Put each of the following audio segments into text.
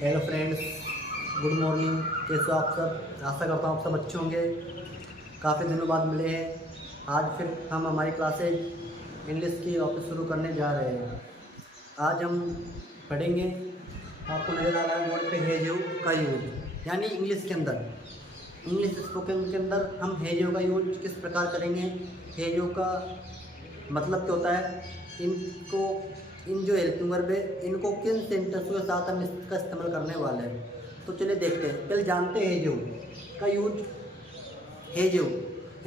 Hello friends, good morning. कैसे हो आप सब? आशा करता हूँ आप सब अच्छे होंगे। काफ़ी दिनों बाद मिले हैं। आज फिर हम हमारी क्लासेज इंग्लिश की वापस शुरू करने जा रहे हैं। आज हम पढ़ेंगे, आपको नज़र आ रहा है बोर्ड पे, हेज का यूज, यानी इंग्लिश के अंदर, इंग्लिश स्पोकन के अंदर हम हेजो का यूज किस प्रकार करेंगे। हेजो का मतलब क्या होता है, इनको, इन जो हेल्पिंग वर्ब है इनको किन सेंटेंस के साथ हम इसका इस्तेमाल करने वाले हैं। तो चलिए देखते हैं। पहले जानते हैं हेजो का यूज। हेजो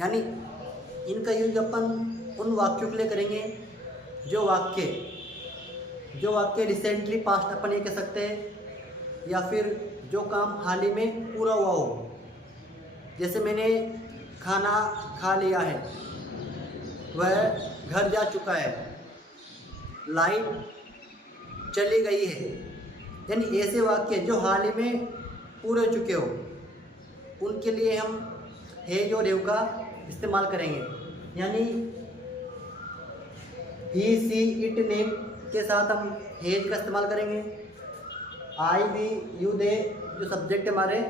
यानी इनका यूज अपन उन वाक्यों के लिए करेंगे जो वाक्य रिसेंटली पास्ट अपन ये कह सकते हैं, या फिर जो काम हाल ही में पूरा हुआ हो। जैसे मैंने खाना खा लिया है, वह घर जा चुका है, लाइट चली गई है। यानी ऐसे वाक्य जो हाल ही में पूरे हो चुके हो, उनके लिए हम हेज और हैव का इस्तेमाल करेंगे। यानी ही सी इट नेम के साथ हम हेज का इस्तेमाल करेंगे। आई वी यू दे जो सब्जेक्ट है हमारे,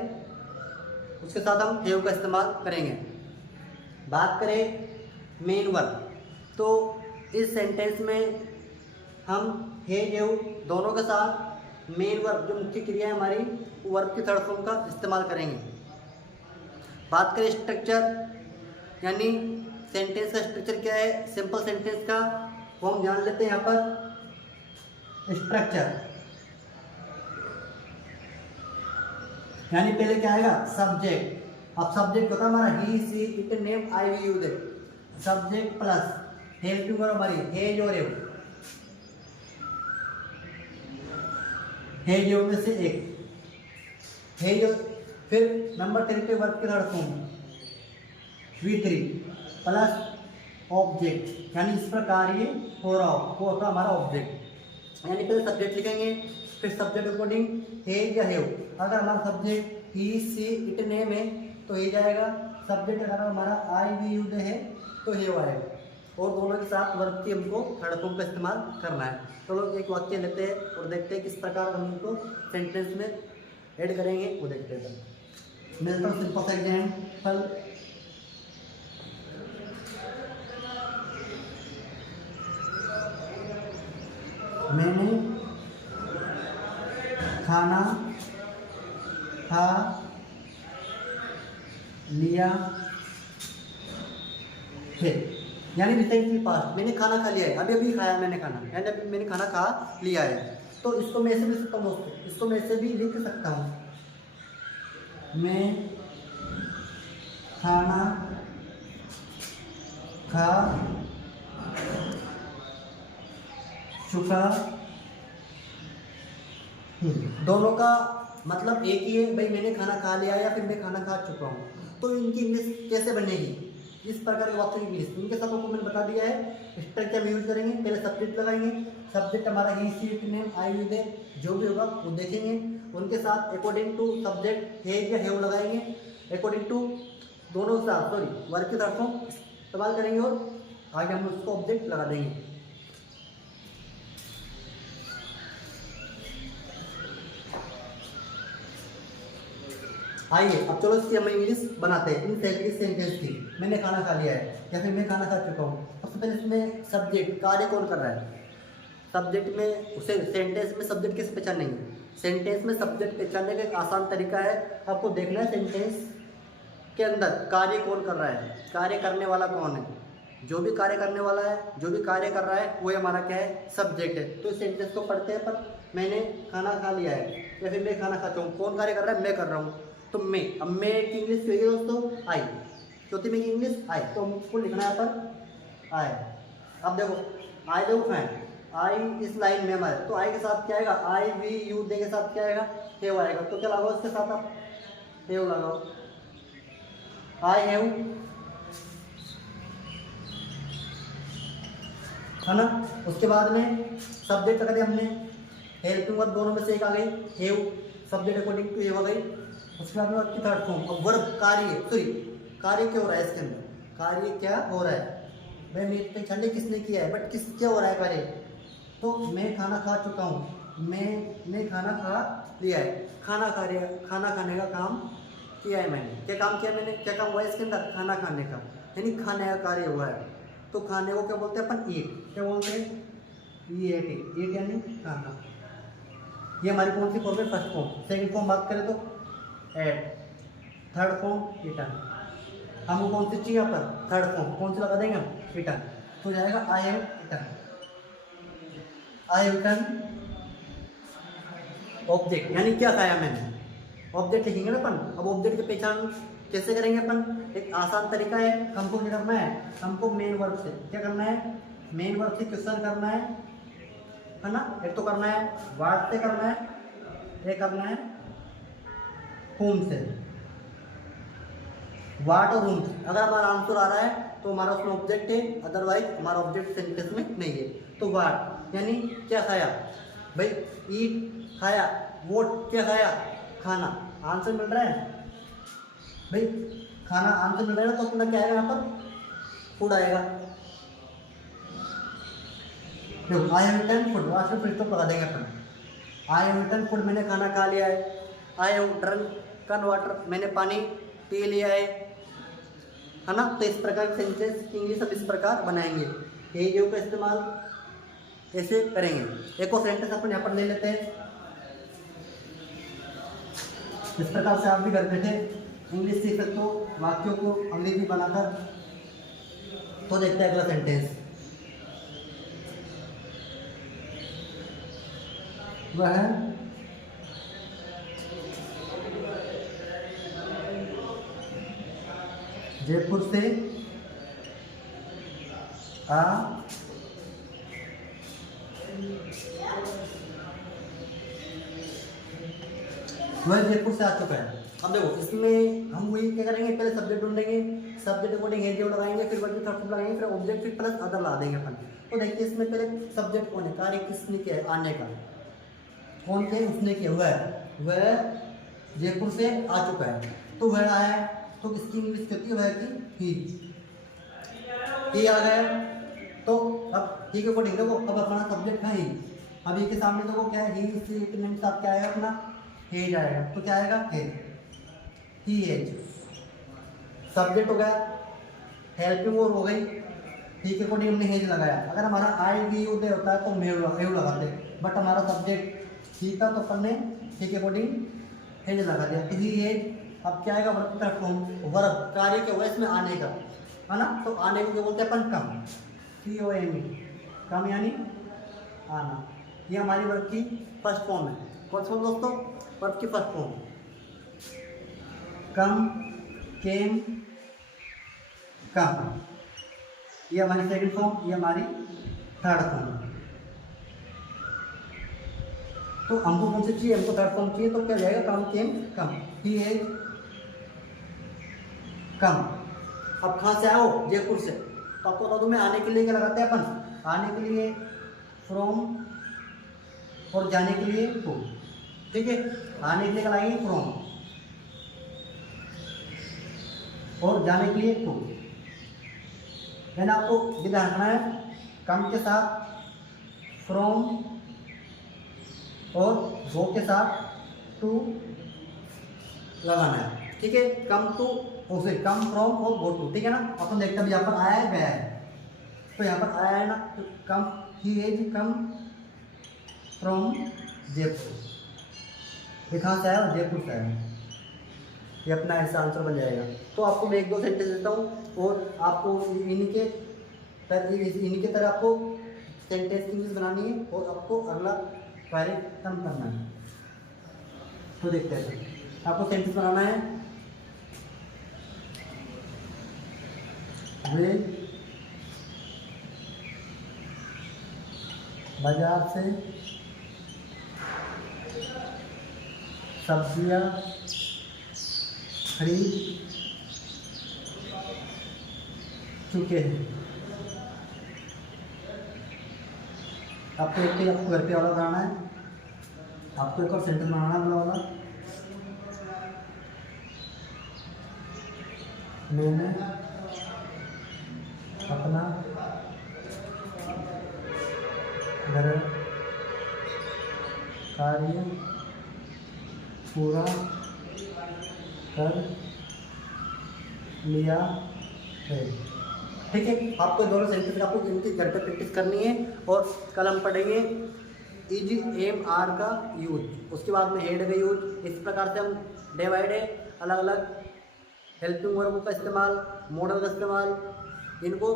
उसके साथ हम हैव का इस्तेमाल करेंगे। बात करें मेन वर्ब, तो इस सेंटेंस में हम हेज हैव दोनों के साथ मेन वर्ब जो मुख्य क्रिया है हमारी, वर्ब की थर्ड फॉर्म का इस्तेमाल करेंगे। बात करें स्ट्रक्चर, यानी सेंटेंस का स्ट्रक्चर क्या है, सिंपल सेंटेंस का, वो हम जान लेते हैं यहाँ पर। स्ट्रक्चर यानी पहले क्या आएगा, सब्जेक्ट। अब सब्जेक्ट होता है हमारा he she it name I we you they, subject plus helping verb हमारी हेज और हैव, हेज में से एक हेज। फिर नंबर 3 पे वर्ब की third form V3 plus object, यानी इस प्रकार ये हो रहा हो, वो होता हमारा ऑब्जेक्ट। यानी पहले सब्जेक्ट लिखेंगे, फिर सब्जेक्ट अकॉर्डिंग हेज या हैव। अगर हमारा subject he she it name है तो हेज आएगा, सब्जेक्ट अगर हमारा आई वी यू दे है तो हैव आएगा, और दोनों के साथ वर्ब की हमको थर्ड फॉर्म का इस्तेमाल करना है। चलो एक वाक्य लेते हैं और देखते हैं किस प्रकार हम उनको सेंटेंस में ऐड करेंगे, वो देखते हैं। मिलता हूँ सिंपल सा एग्जाम्पल। मैंने खाना खा लिया है, यानी रिसेंटली पास्ट, मैंने खाना खा लिया है, अभी अभी खाया मैंने खाना, यानी अभी मैंने खाना खा लिया है। तो इसको मैं ऐसे भी सकता हूँ दोस्तों, इसको मैं ऐसे भी लिख सकता हूँ, मैं खाना खा चुका हूँ। दोनों का मतलब एक ही है भाई, मैंने खाना खा लिया या फिर मैं खाना खा चुका हूँ। तो इनकी इंग्लिश कैसे बनेगी, इस प्रकार के वाक्यों की इंग्लिश इनके साथ आपको मैंने बता दिया है। स्ट्रक्चर हम यूज करेंगे, पहले सब्जेक्ट लगाएंगे, सब्जेक्ट हमारा he she it name I we they जो भी होगा वो देखेंगे, उनके साथ अकॉर्डिंग टू सब्जेक्ट हेज या हैव लगाएंगे, अकॉर्डिंग टू दोनों के साथ वर्ब के साथ इस्तेमाल करेंगे, और आगे हम उसको ऑब्जेक्ट लगा देंगे। आइए अब चलो इसकी हम इंग्लिश बनाते हैं इन सेंटेंस की। मैंने खाना खा लिया है या फिर मैं खाना खा चुका हूँ। सबसे पहले इसमें सब्जेक्ट, कार्य कौन कर रहा है, सब्जेक्ट में उसे सेंटेंस में सब्जेक्ट कैसे पहचानेंगे। सेंटेंस में सब्जेक्ट पहचानने का एक आसान तरीका है, आपको देखना है सेंटेंस के अंदर कार्य कौन कर रहा है, कार्य करने वाला कौन है। जो भी कार्य करने वाला है, जो भी कार्य कर रहा है, वो हमारा क्या है, सब्जेक्ट है। तो इस सेंटेंस को पढ़ते हैं, पर मैंने खाना खा लिया है या फिर मैं खाना खाता हूँ, कौन कार्य कर रहा है, मैं कर रहा हूँ। तो मैं, अब मैं की इंग्लिश क्या है दोस्तों, आई। चौथी में की इंग्लिश आई, तो हमको लिखना है पर आई। अब देखो आई देखो फैन, आई इस लाइन में हमारे, तो आई के साथ क्या आएगा, आई वी यू दे के साथ क्या आएगा, हैव आएगा। तो क्या लगाओ इसके साथ, आप हैव लगाओ, आई हैव, है ना। उसके बाद में सब्जेक्ट लगा दिया हमने, हेल्पिंग वर्ब दोनों में से एक आ गई, have, subject according to have आ गई। उसके बाद में आपकी थर्ड फॉर्म, अब वर्ब कार्य, सॉरी कार्य क्या हो रहा है इसके अंदर, कार्य क्या हो रहा है भाई, मैं पहचाने किसने किया है, बट किस क्या हो रहा है कार्य। तो मैं खाना खा चुका हूँ, मैं खाना खा लिया है, खाना खाने का काम किया है मैंने। क्या काम किया मैंने, क्या काम हुआ है इसके अंदर, खाना खाने का, यानी खाने का कार्य हुआ है। तो खाने को क्या बोलते हैं अपन, ईट। क्या बोलते हैं, ईट। ईट यानी खाना। ये हमारी कौन सी फॉर्म है, फर्स्ट फॉर्म। सेकंड फॉर्म बात करें तो एट, थर्ड फॉर्म ईटन। हमको कौन सी चाहिए यहाँ पर, थर्ड फॉर्म, कौन सी लगा देंगे हम, ईटन। तो जाएगा I have eaten. I have eaten object, यानी क्या खाया मैंने, ऑब्जेक्ट लिखेंगे ना अपन। अब ऑब्जेक्ट की पहचान कैसे करेंगे अपन, एक आसान तरीका है। हमको क्या करना है, हमको मेन वर्ब से क्या करना है, मेन वर्ब से क्वेश्चन करना है ना। एक तो करना है व्हाट से करना है, एक करना है whom से, व्हाट और whom। अगर हमारा आंसर आ रहा है तो हमारा उसमें ऑब्जेक्ट है, अदरवाइज हमारा ऑब्जेक्ट सेंटेंस में नहीं है। तो व्हाट यानी क्या खाया भाई, ईट खाया, वोट क्या खाया, खाना। आंसर मिल रहा है भाई, खाना आंसर मिल रहा है, तो अपना क्या आएगा यहाँ पर, फूड आएगा। देखो आई हैव ईटन फूड, आज फिर तो लगा देंगे अपन। आई हैव ईटन फूड, मैंने खाना खा लिया है। आई हैव ड्रंकन वाटर, मैंने पानी पी लिया है ना। तो इस प्रकार के सेंटेंस की इंग्लिश हम इस प्रकार बनाएंगे, ये जो का इस्तेमाल ऐसे करेंगे। एक और सेंटेंस अपन यहाँ पर ले लेते हैं। इस प्रकार से आप भी घर बैठे इंग्लिश सीख सकते हो, वाक्यों को अंग्रेजी बनाकर। तो देखते हैं अगला सेंटेंस, वह जयपुर से आ वह जयपुर से आ चुका है। अब देखो इसमें हम वही क्या करेंगे, पहले सब्जेक्ट ढूंढेंगे, सब्जेक्ट अकॉर्डिंग एज लगाएंगे, फिर वर्ब थर्ड लगाएंगे, फिर ऑब्जेक्ट, फिर प्लस अदर ला देंगे अपन। तो देखिए इसमें पहले सब्जेक्ट कौन है, कार्य किसने किया है, आने का, कौन के, उसने किया, वह जयपुर से आ चुका है। तो वह आया है, तो इसकी इंग्लिश कहती है वह की ही आ गया। तो अब ही के अकॉर्डिंग देखो, अब अपना सब्जेक्ट है ही। अब ही के सामने देखो क्या है, ही स्टेटमेंट साथ क्या आएगा अपना, हेज आएगा। तो क्या आएगा, हेज, ही हेज। सब्जेक्ट हो गया, हेल्पिंग और हो गई, ही के अकॉर्डिंग हमने हेज लगाया। अगर हमारा आई वी उदय होता है तो मेव लगाते, बट हमारा सब्जेक्ट ही था तो अपन ने ही के अकॉर्डिंग हेज लगा दिया, ही हेज। अब क्या आएगा, वर्ब का फॉर्म, वर्ब कार्य के वॉइस में आने का, है ना। तो आने को क्या बोलते हैं अपन, कम, COME, कम यानी आना। ये हमारी वर्ब की फर्स्ट फॉर्म है। कौन सा दोस्तों, वर्ब की फर्स्ट फॉर्म, कम, केम, कम। ये हमारी सेकंड फॉर्म, ये हमारी थर्ड फॉर्म। तो हमको कौन सी चाहिए, हमको थर्ड फॉर्म चाहिए। तो क्या जाएगा, कम, केम, कम, ही है कम। अब कहाँ से आओ, जयपुर से। तो आपको बता दूं मैं, आने के लिए क्या लगाते हैं अपन, आने के लिए फ्रॉम और जाने के लिए टू। ठीक है, आने के लिए क्या लगाएंगे, फ्रॉम, और जाने के लिए टू। यानी आपको ध्यान रखना है, कम के साथ फ्रॉम और गो के साथ टू लगाना है। ठीक है, कम टू, उसे कम फ्रॉम और गो टू। ठीक है ना। अपन देखते हैं यहाँ पर आया है, गया है। तो यहाँ पर आया है ना, तो come, he is come from Jaipur. ये कहाँ से आया, जयपुर से आया। ये अपना ऐसा आंसर बन जाएगा। तो आपको मैं एक दो सेंटेंस देता हूँ और आपको इन्हीं के तरह आपको सेंटेंस इंग्लिश बनानी है और आपको अगला कार्य खत्म करना है। तो देखते हैं, आपको सेंटेंस बनाना है, वे बाजार से सब्जियां खरीद चुके हैं। आपको आपको घर पे ऑर्डर बनाना है, आपको एक और सेंटेंस बनाना है वाला, मैंने अपना घर कार्य पूरा कर लिया है। ठीक है, आपको दोनों सेंटेंस आपको इनकी घर पे प्रैक्टिस करनी है और कल हम पढ़ेंगे इज एम आर का यूज, उसके बाद में हेड का यूज। इस प्रकार से हम डे बाई डे अलग अलग हेल्पिंग वर्बों का इस्तेमाल, मॉडल का इस्तेमाल, इनको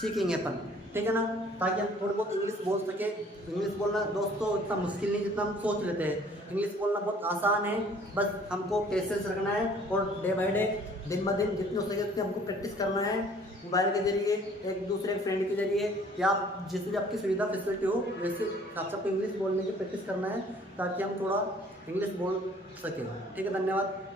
सीखेंगे अपन। ठीक है ना, ताकि हम थोड़ी बहुत इंग्लिश बोल सके। इंग्लिश बोलना दोस्तों इतना मुश्किल नहीं जितना हम सोच लेते हैं। इंग्लिश बोलना बहुत आसान है, बस हमको पेशेंस रखना है और डे बाय डे, दिन ब दिन जितनी हो सके उतनी हमको प्रैक्टिस करना है। मोबाइल के जरिए, एक दूसरे फ्रेंड के जरिए, या आप जिस भी आपकी सुविधा फैसिलिटी हो वैसे आप सबको इंग्लिश बोलने की प्रैक्टिस करना है, ताकि हम थोड़ा इंग्लिश बोल सकें। ठीक है, धन्यवाद।